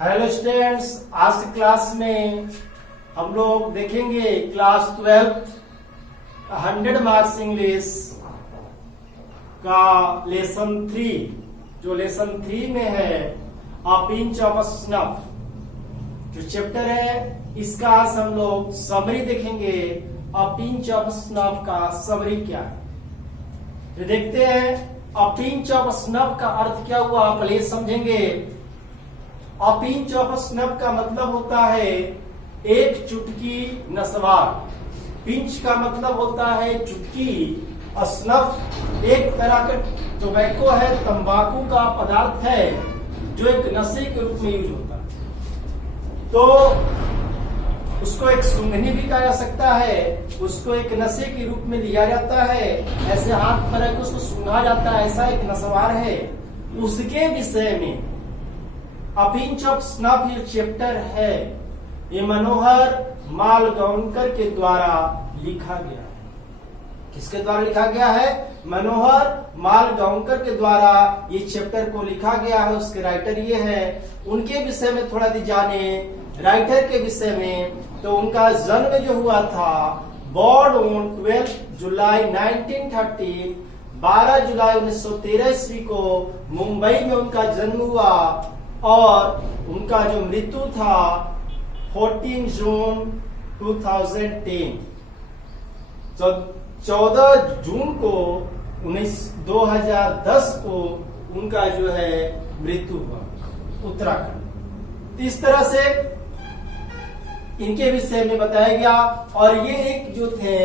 Hello students, आज की class में हम लोग देखेंगे क्लास 12 100 मार्क्स इंग्लिश का लेसन 3। जो लेसन 3 में है अ पिंच ऑफ स्नफ जो चैप्टर है, इसका आज हम लोग समरी देखेंगे। अ पिंच ऑफ स्नफ का समरी क्या है तो देखते हैं। अ पिंच ऑफ स्नफ का अर्थ क्या हुआ, पहले समझेंगे। अ पिंच ऑफ स्नफ का मतलब होता है एक चुटकी नस्वार। पिंच का मतलब होता है चुटकी। स्नफ एक तरह का टोबैको है, तंबाकू का पदार्थ है जो एक नशे के रूप में यूज होता है। तो उसको एक सुंघनी भी कहा जा सकता है, उसको एक नशे के रूप में लिया जाता है। ऐसे हाथ पर रख उसको सूंघा जाता है, ऐसा एक नस्वार है। उसके विषय में अ पिंच ऑफ स्नफ ये चैप्टर है। ये मनोहर मालगांवकर के द्वारा लिखा गया है। किसके द्वारा लिखा गया है? मनोहर मालगांवकर के द्वारा ये चैप्टर को लिखा गया है। उसके राइटर ये है। उनके विषय में थोड़ा दी जाने, राइटर के विषय में। तो उनका जन्म जो हुआ था, बॉर्न ऑन 12 जुलाई 1930, 12 जुलाई 1913 ईस्वी को मुंबई में उनका जन्म हुआ। और उनका जो मृत्यु था 14 जून 2010, तो 14 जून को 2010 को उनका जो है मृत्यु हुआ उत्तराखंड। इस तरह से इनके विषय में बताया गया। और ये एक जो थे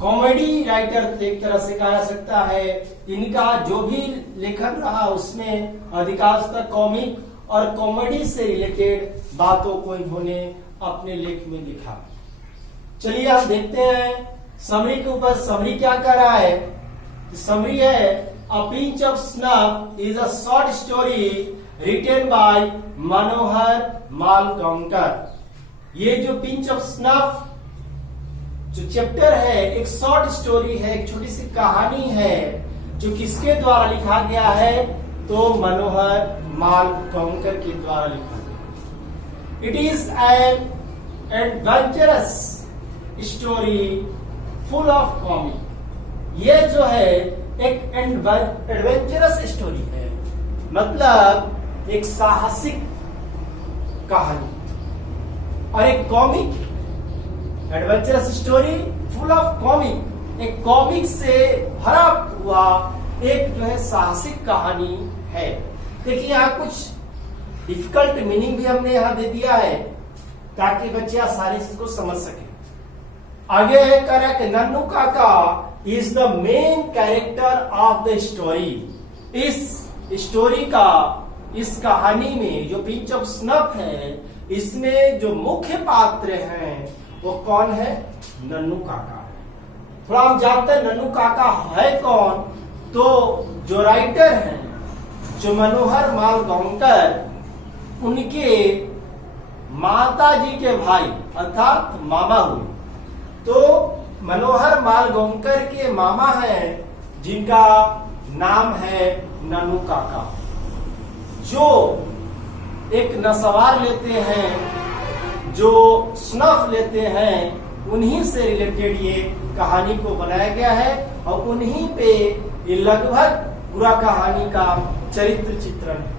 कॉमेडी राइटर थे, एक तरह से कहा जा सकता है। इनका जो भी लेखन रहा उसमें अधिकांशतः कॉमिक और कॉमेडी से रिलेटेड बातों को इन्होंने अपने लेख में लिखा। चलिए हम देखते हैं समरी के ऊपर। समरी क्या कर रहा है? समरी है a pinch of snuff is a short story written by Manohar Malgaonkar. ये जो पिंच ऑफ स्नफ जो चैप्टर है एक शॉर्ट स्टोरी है, एक छोटी सी कहानी है जो किसके द्वारा लिखा गया है? तो मनोहर मालगांवकर के द्वारा लिखा गया। It is an adventurous story full of comic. ये जो है एक एडवेंचरस स्टोरी है, मतलब एक साहसिक कहानी और एक comic. Adventurous story full of comic, एक कॉमिक से भरा हुआ एक जो है साहसिक कहानी है। देखिए यहाँ कुछ डिफिकल्ट मीनिंग भी हमने यहाँ दे दिया है ताकि बच्चे आसानी से इसको समझ सके। आगे है करेक्ट, नन्नू काका is the main character of the story. इस स्टोरी का, इस कहानी में जो पिंच ऑफ स्नफ है, इसमें जो मुख्य पात्र हैं वो कौन है? नन्नू काका है। थोड़ा हम जानते हैं नन्नू काका है कौन। तो जो राइटर हैं, जो मनोहर मालगांवकर, उनके माता जी के भाई अर्थात मामा हुए। तो मनोहर मालगांवकर के मामा हैं जिनका नाम है नन्नू काका, जो एक नस्वार लेते हैं, जो स्नफ लेते हैं। उन्हीं से रिलेटेड ये कहानी को बनाया गया है और उन्हीं पे ये लगभग पूरा कहानी का चरित्र चित्रण है।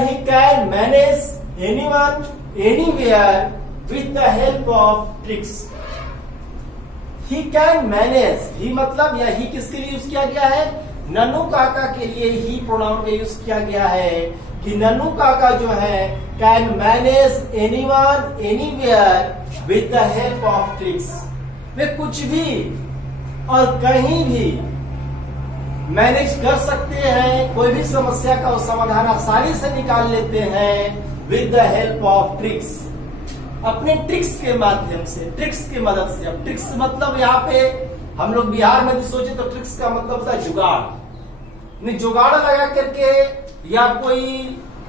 He can manage anyone anywhere with the help of tricks. He can manage, he मतलब या ही किसके लिए यूज किया गया है? नन्नू काका के लिए ही प्रोनाउन का यूज किया गया है कि नन्नू काका जो है can manage anyone anywhere with the help of tricks. वे कुछ भी और कहीं भी मैनेज कर सकते हैं, कोई भी समस्या का समाधान आसानी से निकाल लेते हैं with the help of tricks, अपने ट्रिक्स के माध्यम से, ट्रिक्स की मदद से। अब ट्रिक्स मतलब यहाँ पे हम लोग बिहार में भी सोचे तो ट्रिक्स का मतलब होता है जुगाड़। जुगाड़ लगा करके या कोई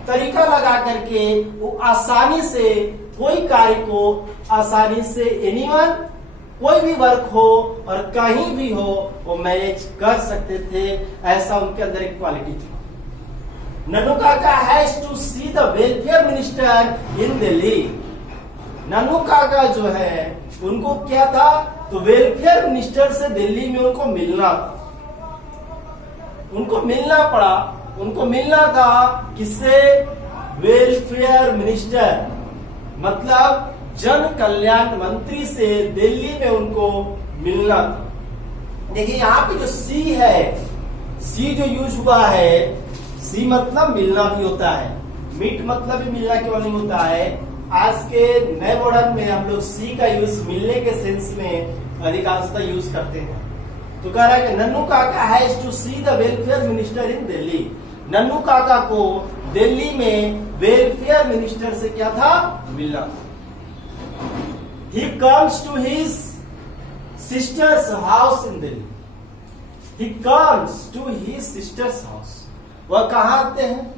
तरीका लगा करके वो आसानी से कोई कार्य को आसानी से एनीवन, कोई भी वर्क हो और कहीं भी हो वो मैनेज कर सकते थे। ऐसा उनके अंदर एक क्वालिटी थी। Nannu Kaka has to see the welfare minister in Delhi. Nannu Kaka जो है उनको क्या था, तो वेलफेयर मिनिस्टर से दिल्ली में उनको मिलना था। उनको मिलना पड़ा, उनको मिलना था किससे, वेलफेयर मिनिस्टर मतलब जन कल्याण मंत्री से दिल्ली में उनको मिलना था। देखिए यहाँ पे जो सी है, सी जो यूज हुआ है, सी मतलब मिलना भी होता है, मीट मतलब भी मिलना केवल नहीं होता है। आज के नए मॉडर्न में हम लोग सी का यूज मिलने के सेंस में अधिकांशतः यूज करते हैं। तो कह रहा है कि Nannu Kaka has to see the welfare minister in Delhi. Nannu Kaka को दिल्ली में वेलफेयर मिनिस्टर से क्या था, मिलना था। He comes to his sister's house in Delhi. He comes to his sister's house. वह कहाँ आते हैं,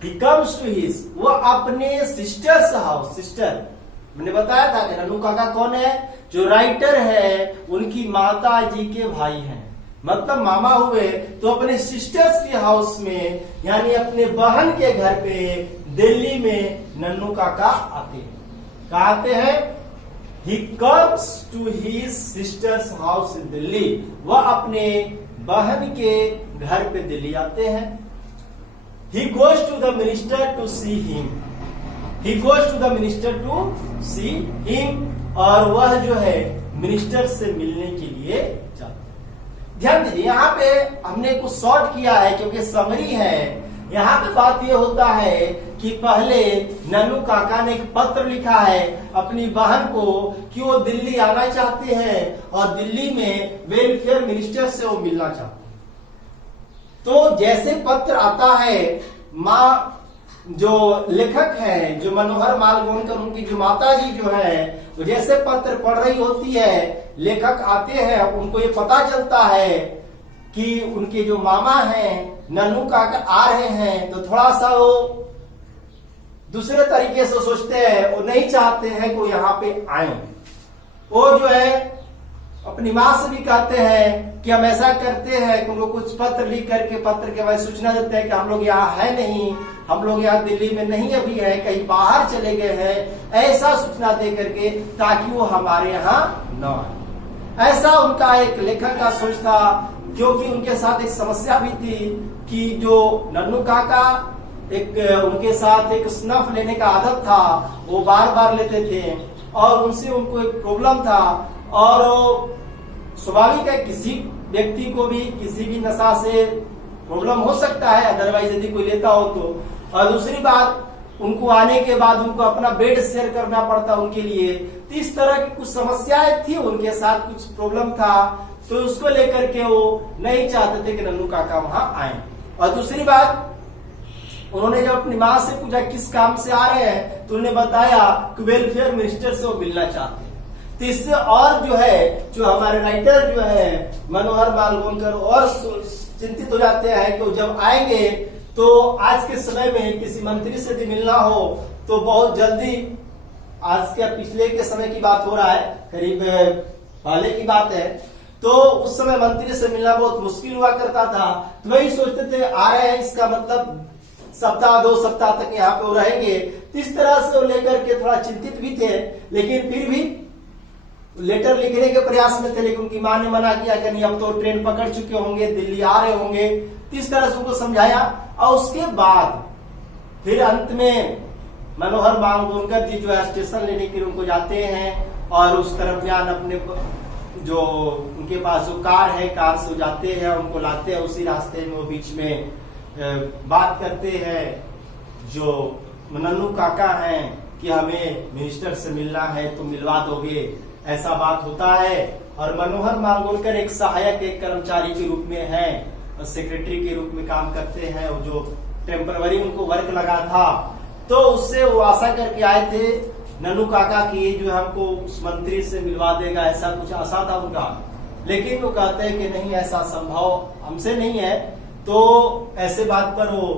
He comes to his, वह अपने सिस्टर्स हाउस, सिस्टर मैंने बताया था कि नन्नू काका कौन है, जो राइटर है उनकी माता जी के भाई हैं, मतलब मामा हुए। तो अपने सिस्टर्स के हाउस में यानी अपने बहन के घर पे दिल्ली में नन्नू काका आते हैं। कहा आते हैं, He comes to his sister's house in Delhi. वह अपने बहन के घर पे दिल्ली आते हैं। He goes to the minister to see him. He goes to the minister to see him. और वह जो है मिनिस्टर से मिलने के लिए जाते हैं। ध्यान दीजिए यहाँ पे हमने कुछ शॉर्ट किया है क्योंकि समरी है। यहाँ पे बात ये होता है कि पहले नन्नू काका ने एक पत्र लिखा है अपनी बहन को कि वो दिल्ली आना चाहते हैं और दिल्ली में वेलफेयर मिनिस्टर से वो मिलना चाहते हैं। तो जैसे पत्र आता है, माँ जो लेखक है, जो मनोहर मालगोनकर, उनकी जो माता जी जो है, वो जैसे पत्र पढ़ रही होती है, लेखक आते हैं, उनको ये पता चलता है कि उनके जो मामा हैं नन्नू काका आ रहे हैं, तो थोड़ा सा वो दूसरे तरीके से सोचते हैं, वो नहीं चाहते हैं कि वो यहाँ पे आए। वो जो है अपनी माँ से भी कहते हैं कि हम ऐसा करते हैं कि उनको कुछ पत्र लिख करके पत्र के बाद सूचना देते हैं कि हम लोग यहाँ है नहीं, हम लोग यहाँ दिल्ली में नहीं अभी है, कहीं बाहर चले गए हैं, ऐसा सूचना दे करके ताकि वो हमारे यहाँ न आए। ऐसा उनका एक लेखक का सोच था, क्योंकि उनके साथ एक समस्या भी थी कि जो नन्नू काका एक उनके साथ एक स्नफ लेने का आदत था, वो बार बार लेते थे और उनसे उनको एक प्रॉब्लम था। और स्वाभाविक है किसी व्यक्ति को भी किसी भी नशा से प्रॉब्लम हो सकता है, अदरवाइज यदि कोई लेता हो तो। और दूसरी बात, उनको आने के बाद उनको अपना बेड शेयर करना पड़ता उनके लिए। तो इस तरह की कुछ समस्याएं थी, उनके साथ कुछ प्रॉब्लम था, तो उसको लेकर के वो नहीं चाहते थे कि नन्नू काका वहां आए। और दूसरी बात, उन्होंने जब अपनी माँ से पूछा किस काम से आ रहे हैं, तो उन्होंने बताया कि वेलफेयर मिनिस्टर से वो मिलना चाहते हैं। तो इससे और जो है, जो हमारे राइटर जो है मनोहर मालगोनकर और चिंतित हो जाते हैं कि जब आएंगे तो आज के समय में किसी मंत्री से भी मिलना हो तो बहुत जल्दी, आज के पिछले के समय की बात हो रहा है, करीब पहले की बात है, तो उस समय मंत्री से मिलना बहुत मुश्किल हुआ करता था। तो वही सोचते थे आ रहे हैं, इसका मतलब सप्ताह 2 सप्ताह तक यहाँ पे वो रहेंगे। तो इस तरह से वो लेकर के थोड़ा चिंतित भी थे, लेकिन फिर भी लेटर लिखने के प्रयास में थे। लेकिन उनकी माँ ने मना किया कि नहीं, अब तो ट्रेन पकड़ चुके होंगे, दिल्ली आ रहे होंगे। तो इस तरह से उनको समझाया और उसके बाद फिर अंत में मनोहर मालगोनकर जी जो है स्टेशन लेने के लिए उनको जाते हैं और उस तरफ जान अपने जो उनके पास जो कार है, कार से जाते हैं, उनको लाते हैं। उसी रास्ते में वो बीच में बात करते हैं जो नन्नू काका हैं कि हमें मिनिस्टर से मिलना है तो मिलवा दोगे, ऐसा बात होता है। और मनोहर मालगोनकर एक सहायक, एक कर्मचारी के रूप में हैं, सेक्रेटरी के रूप में काम करते हैं, और जो टेम्पररी उनको वर्क लगा था, तो उससे वो आशा करके आए थे नन्नू काका की जो हमको उस मंत्री से मिलवा देगा, ऐसा कुछ आशा था उनका। लेकिन वो कहते हैं कि नहीं, ऐसा संभव हमसे नहीं है। तो ऐसे बात पर वो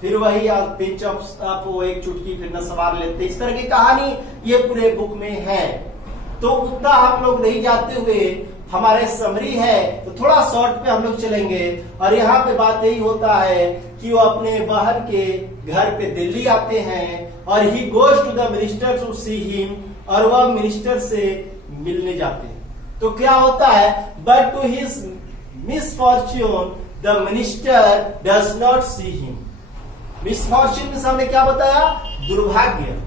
फिर वही पिंच ऑफ वो एक चुटकी फिर न सवार लेते। इस तरह की कहानी ये पूरे बुक में है। तो उतना हम लोग नहीं जाते हुए हमारे समरी है, तो थोड़ा शॉर्ट पे हम लोग चलेंगे। और यहाँ पे बात यही होता है कि वो अपने बहन के घर पे दिल्ली आते हैं और he goes to the minister to see him, और वह मिनिस्टर से मिलने जाते हैं। तो क्या होता है, but to his misfortune the minister does not see him. Misfortune में हमने क्या बताया, दुर्भाग्य।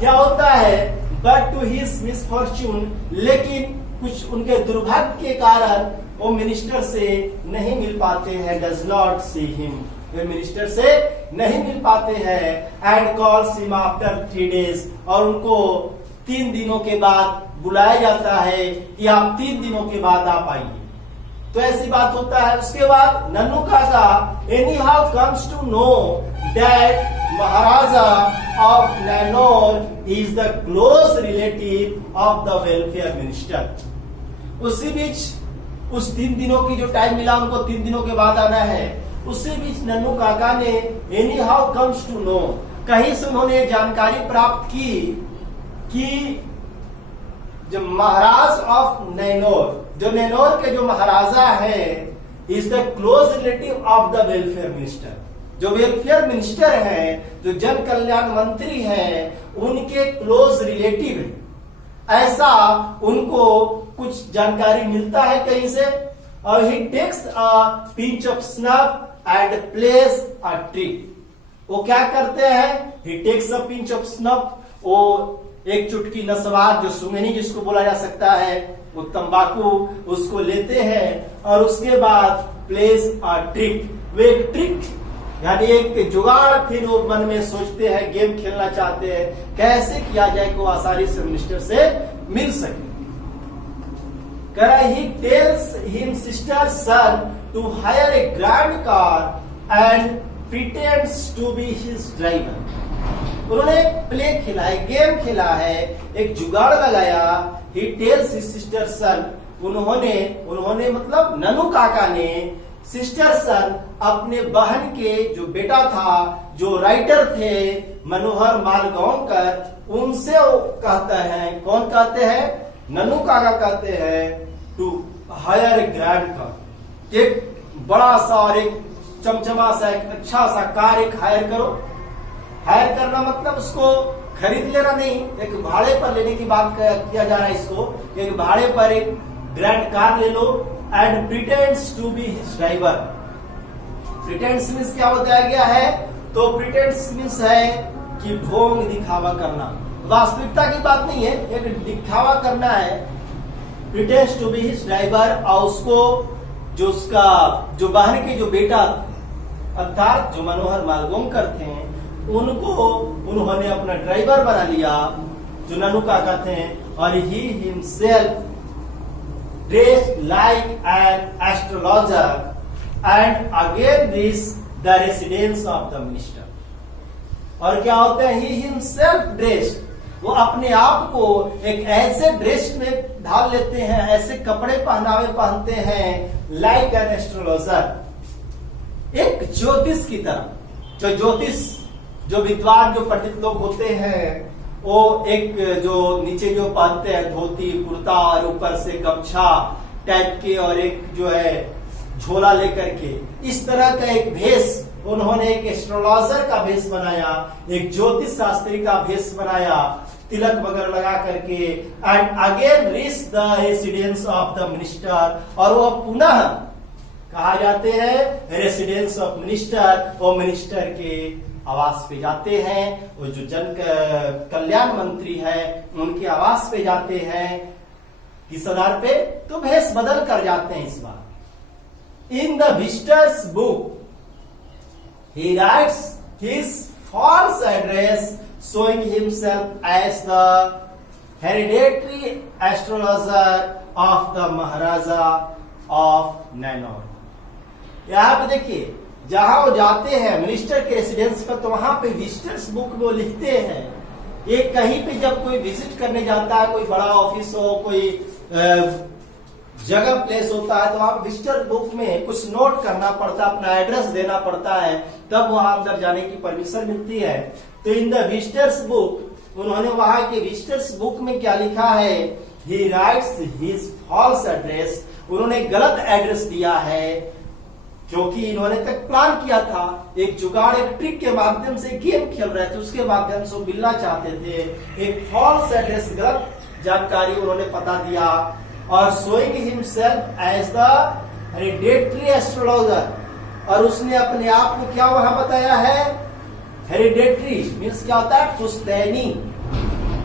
क्या होता है, बट टू हिज मिसफॉर्च्यून, लेकिन कुछ उनके दुर्भाग्य के कारण वो मिनिस्टर से नहीं मिल पाते हैं, does not see him, way minister से नहीं मिल पाते हैं। And calls him after 3 days, और उनको 3 दिनों के बाद बुलाया जाता है कि आप 3 दिनों के बाद आप आइए। तो ऐसी बात होता है। उसके बाद Nannu Kaka anyhow comes to know that maharaja of Nainor is the close relative of the welfare minister. उसी बीच उस 3 दिनों की जो टाइम मिला उनको, 3 दिनों के बाद आना है, उसी बीच नन्नू काका ने anyhow comes to know, कहीं से उन्होंने जानकारी प्राप्त की कि जो महाराज ऑफ नैनोर, जो नैनोर के जो महाराजा है, is the close relative of the welfare minister. जो वेलफेयर मिनिस्टर हैं, जो जन कल्याण मंत्री हैं, उनके क्लोज रिलेटिव है, ऐसा उनको कुछ जानकारी मिलता है कहीं से। और he takes a pinch of snuff and place a trick. वो क्या करते हैं, he takes a pinch of snuff, वो एक चुटकी नस्वार, जो सुंगनी जिसको बोला जा सकता है, वो तंबाकू, उसको लेते हैं। और उसके बाद प्लेस अ ट्रिक, वे एक ट्रिक यानी एक जुगाड़ फिर वो मन में सोचते हैं, गेम खेलना चाहते हैं, कैसे किया जाए को आसानी से मिनिस्टर से मिल सके। He tells him sister's son to hire a grand car and pretends to be his driver. उन्होंने प्ले खेला है, गेम खेला है, एक जुगाड़ लगाया। He tells his sister's son, उन्होंने मतलब नन्नू काका ने सिस्टर सन, अपने बहन के जो बेटा था, जो राइटर थे मनोहर मालगांवकर, उनसे वो कहता है, कौन कहते हैं, नन्नू काका कहते हैं, to hire a grand car, एक बड़ा सा और एक चमचमा सा एक अच्छा सा कार एक हायर करो। हायर करना मतलब उसको खरीद लेना नहीं, एक भाड़े पर लेने की बात किया जा रहा है। इसको एक भाड़े पर एक ग्रैंड कार ले लो। And pretends to be his driver. Pretends means क्या बताया गया है, तो प्रिटेंड्स मीन्स है कि ढोंग दिखावा करना, वास्तविकता की बात नहीं है, एक दिखावा करना है। Pretends to be his driver, और उसको जो उसका जो बहन के जो बेटा अर्थात जो मनोहर मालगांवकर थे, उनको उन्होंने अपना ड्राइवर बना लिया, जो नन्नू काका थे। और he himself dressed like an astrologer and again reached the residence of the minister. और क्या होता है, he himself dressed, वो अपने आप को एक ऐसे ड्रेस में ढाल लेते हैं, ऐसे कपड़े पहनावे पहनते हैं, like an astrologer, एक ज्योतिष की तरह। जो ज्योतिष, जो विद्वान, जो पंडित लोग होते हैं, वो एक जो नीचे जो पहनते हैं धोती कुर्ता और ऊपर से गमछा टाइप के, और एक जो है झोला लेकर के, इस तरह का एक भेष उन्होंने एक एस्ट्रोलॉजर का भेष बनाया, एक ज्योतिष शास्त्री का भेष बनाया, तिलक वगैरह लगा करके। And again reach the residence of the minister, और वो पुनः कहा जाते हैं रेसिडेंस ऑफ मिनिस्टर, वो मिनिस्टर के आवास पे जाते हैं, वो जो जन कल्याण मंत्री है उनके आवास पे जाते हैं। किस आधार पे, तो भेष बदल कर जाते हैं इस बार। In the visitors book he writes his false address showing himself as the hereditary astrologer of the Maharaja of Nainor। यहाँ पे देखिए, जहां वो जाते हैं मिनिस्टर के रेसिडेंस पर, तो वहां पे विजिटर्स बुक में वो लिखते हैं, ये कहीं पे जब कोई विजिट करने जाता है, कोई बड़ा ऑफिस हो, कोई जगह प्लेस होता है, तो वहां विजिटर बुक में कुछ नोट करना पड़ता है, अपना एड्रेस देना पड़ता है, तब वहां अंदर जाने की परमिशन मिलती है। तो इन द विजिटर्स बुक, उन्होंने वहां के विजिटर्स बुक में क्या लिखा है he writes his false address, उन्होंने गलत एड्रेस दिया है, क्योंकि इन्होंने तक प्लान किया था, एक जुगाड़, एक ट्रिक के माध्यम से गेम खेल रहे थे, उसके माध्यम से मिलना चाहते थे, एक फॉल्स एड्रेस, गलत जानकारी उन्होंने पता दिया, और showing himself as the hereditary astrologer, और उसने अपने आप को क्या वहां बताया है, हेरिडेटरी मीन्स क्या होता है, पुश्तैनी,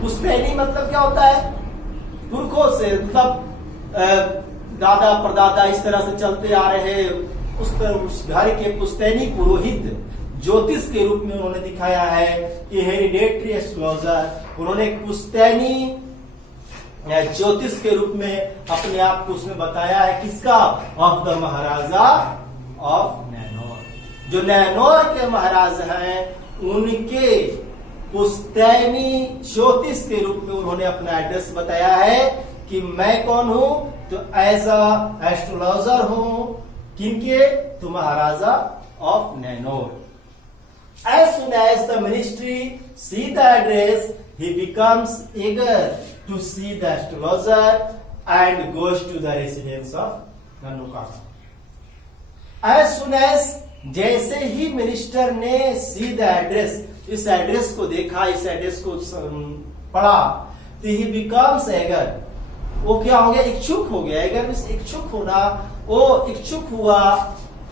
पुश्तैनी मतलब क्या होता है, पुरखों से, मतलब दादा परदादा इस तरह से चलते आ रहे, उस घर के पुश्तैनी पुरोहित ज्योतिष के रूप में उन्होंने दिखाया है कि हेरिडेटरी एस्ट्रोलॉजर, उन्होंने पुश्तैनी ज्योतिष के रूप में अपने आप को उसमें बताया है, किसका, ऑफ द महाराजा ऑफ नैनोर, जो नैनोर के महाराज हैं उनके पुश्तैनी ज्योतिष के रूप में उन्होंने अपना एड्रेस बताया है कि मैं कौन हूं, तो एज अ एस्ट्रोलॉजर हूं, किनके, तो महाराजा of नैनोर। As soon as the ministry see the address, he becomes eager to see the astrologer and goes to the residence of Nannu काका। As soon as, जैसे ही मिनिस्टर ने सी द एड्रेस, इस address को देखा, इस एड्रेस को पढ़ा, तो ही बिकम्स एगर, वो क्या हो गया, इच्छुक हो गया, एगर मींस इच्छुक होना, वो इच्छुक हुआ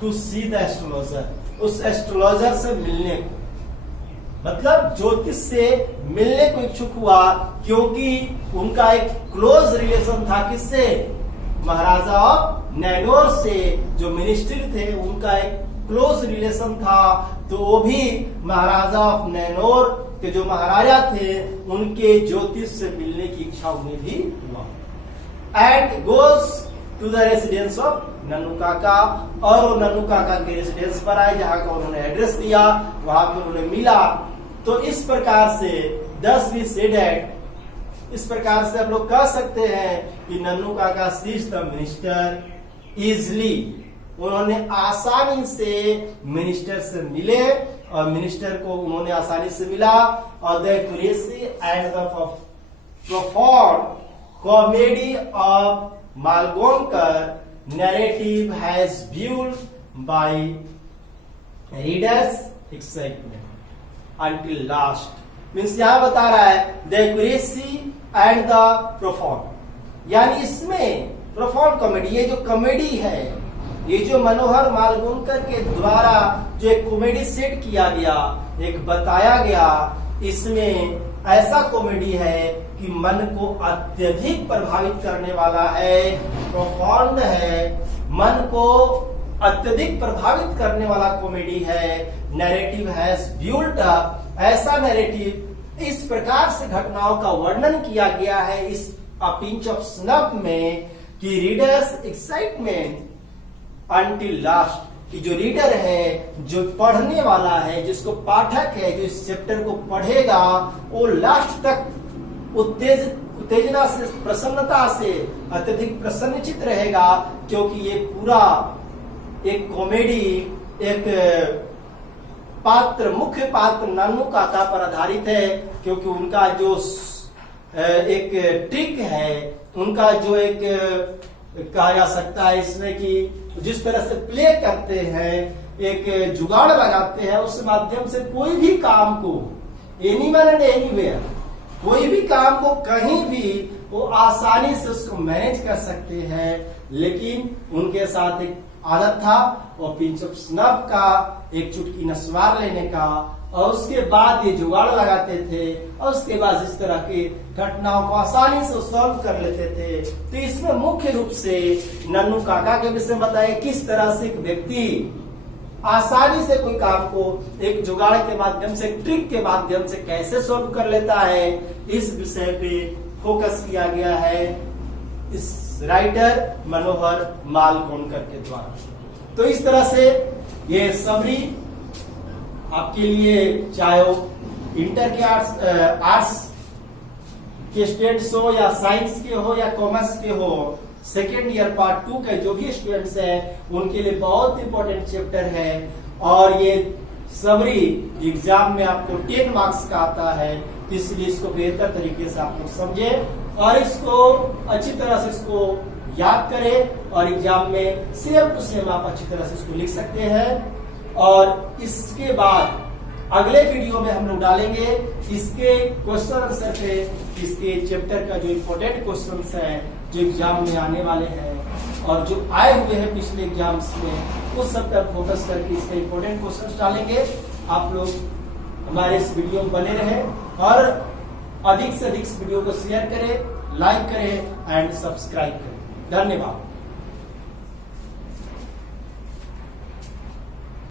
टू सी द एस्ट्रोलॉजर, उस एस्ट्रोलॉजर से मिलने को, मतलब ज्योतिष से मिलने को इच्छुक हुआ, क्योंकि उनका एक क्लोज रिलेशन था, किससे, महाराजा ऑफ नैनोर से, जो मिनिस्ट्री थे उनका एक क्लोज रिलेशन था, तो वो भी महाराजा ऑफ नैनोर के जो महाराजा थे उनके ज्योतिष से मिलने की इच्छा उन्हें भी हुआ। And goes to the residence of Nannu Kaka, और वो नन्नू काका के रेसिडेंस पर आए, जहां का उन्होंने एड्रेस दिया, वहां पर उन्हें मिला। तो इस प्रकार से 10 वी से डेट, इस प्रकार से हम लोग कह सकते हैं कि नन्नू काका सीज द मिनिस्टर इजली, उन्होंने आसानी से मिनिस्टर से मिले, और मिनिस्टर को उन्होंने आसानी से मिला, और the accuracy and the profound comedy of Malgonkar narrative has built by readers excitement until last, means यहां बता रहा है the accuracy and the profound, यानी इसमें प्रोफाउंड कॉमेडी, ये जो कॉमेडी है, ये जो मनोहर मालगोंकर के द्वारा जो एक कॉमेडी सेट किया गया, एक बताया गया, इसमें ऐसा कॉमेडी है कि मन को अत्यधिक प्रभावित करने वाला है, प्रोफाउंड है, मन को अत्यधिक प्रभावित करने वाला कॉमेडी है। नैरेटिव हैज बिल्ट अप, ऐसा नैरेटिव, इस प्रकार से घटनाओं का वर्णन किया गया है इस अ पिंच ऑफ स्नफ में कि रीडर्स एक्साइटमेंट अंटिल लास्ट, कि जो रीडर है, जो पढ़ने वाला है, जिसको पाठक है, जो इस चैप्टर को पढ़ेगा, वो लास्ट तक उत्तेजना से, प्रसन्नता से अत्यधिक प्रसन्नचित रहेगा, क्योंकि ये पूरा एक कॉमेडी, एक पात्र, मुख्य पात्र नन्नू काका पर आधारित है, क्योंकि उनका जो एक ट्रिक है, उनका जो एक कहा जा सकता है इसमें कि जिस तरह से प्ले करते हैं, एक जुगाड़ लगाते हैं, उस माध्यम से कोई भी काम को, एनीवन एंड एनीवेयर, कोई भी काम को कहीं भी वो आसानी से उसको मैनेज कर सकते हैं। लेकिन उनके साथ एक आदत था और पिंच ऑफ स्नफ का, एक चुटकी नस्वार लेने का, और उसके बाद ये जुगाड़ लगाते थे, और उसके बाद इस तरह की घटनाओं को आसानी से सॉल्व कर लेते थे। तो इसमें मुख्य रूप से नन्नू काका के विषय में बताया किस तरह से एक व्यक्ति आसानी से कोई काम को एक जुगाड़ के माध्यम से, ट्रिक के माध्यम से कैसे सॉल्व कर लेता है, इस विषय पे फोकस किया गया है इस राइटर मनोहर मालगोंकर के द्वारा। तो इस तरह से ये समरी आपके लिए, चाहे इंटर के आर्ट्स के स्टूडेंट्स हो, या साइंस के हो, या कॉमर्स के हो, सेकेंड ईयर पार्ट 2 के जो भी स्टूडेंट्स हैं, उनके लिए बहुत इंपॉर्टेंट चैप्टर है। और ये समरी एग्जाम में आपको 10 मार्क्स का आता है। इसलिए इसको बेहतर तरीके से आप लोग समझें और इसको अच्छी तरह से इसको याद करें और एग्जाम में सेम टू सेम आप अच्छी तरह से इसको लिख सकते हैं। और इसके बाद अगले वीडियो में हम लोग डालेंगे इसके क्वेश्चन आंसर पे, इसके चैप्टर का जो इम्पोर्टेंट क्वेश्चंस है जो एग्जाम में आने वाले हैं और जो आए हुए हैं पिछले एग्जाम्स में, उस सब पर फोकस करके इसके इम्पोर्टेंट क्वेश्चंस डालेंगे। आप लोग हमारे इस वीडियो में बने रहें और अधिक से अधिक इस वीडियो को शेयर करें, लाइक करें एंड सब्सक्राइब करें। धन्यवाद।